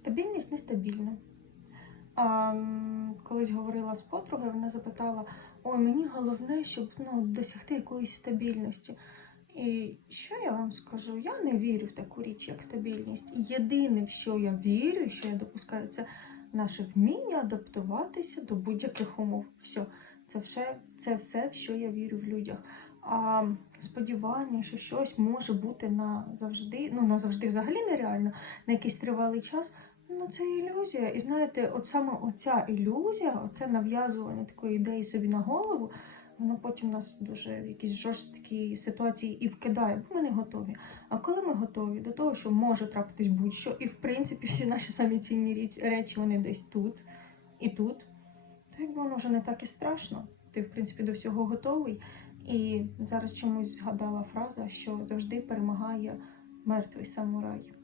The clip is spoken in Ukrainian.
стабільність нестабільна. А, колись говорила з подругою, вона запитала: ой, мені головне, щоб ну, досягти якоїсь стабільності. І що я вам скажу? Я не вірю в таку річ, як стабільність. Єдине, в що я вірю, що я допускаю, це наше вміння адаптуватися до будь-яких умов. Все, це все, це все, в що я вірю в людях. А сподівання, що щось може бути назавжди, ну назавжди взагалі нереально, на якийсь тривалий час. Ну, це ілюзія. І знаєте, от саме оця ілюзія, оце нав'язування такої ідеї собі на голову, воно потім нас дуже в якісь жорсткі ситуації і вкидає, бо ми не готові. А коли ми готові до того, що може трапитись будь-що, і в принципі всі наші самі цінні речі вони десь тут і тут, то якби воно вже не так і страшно. Ти, в принципі, до всього готовий. І зараз чомусь згадала фраза, що завжди перемагає мертвий самурай.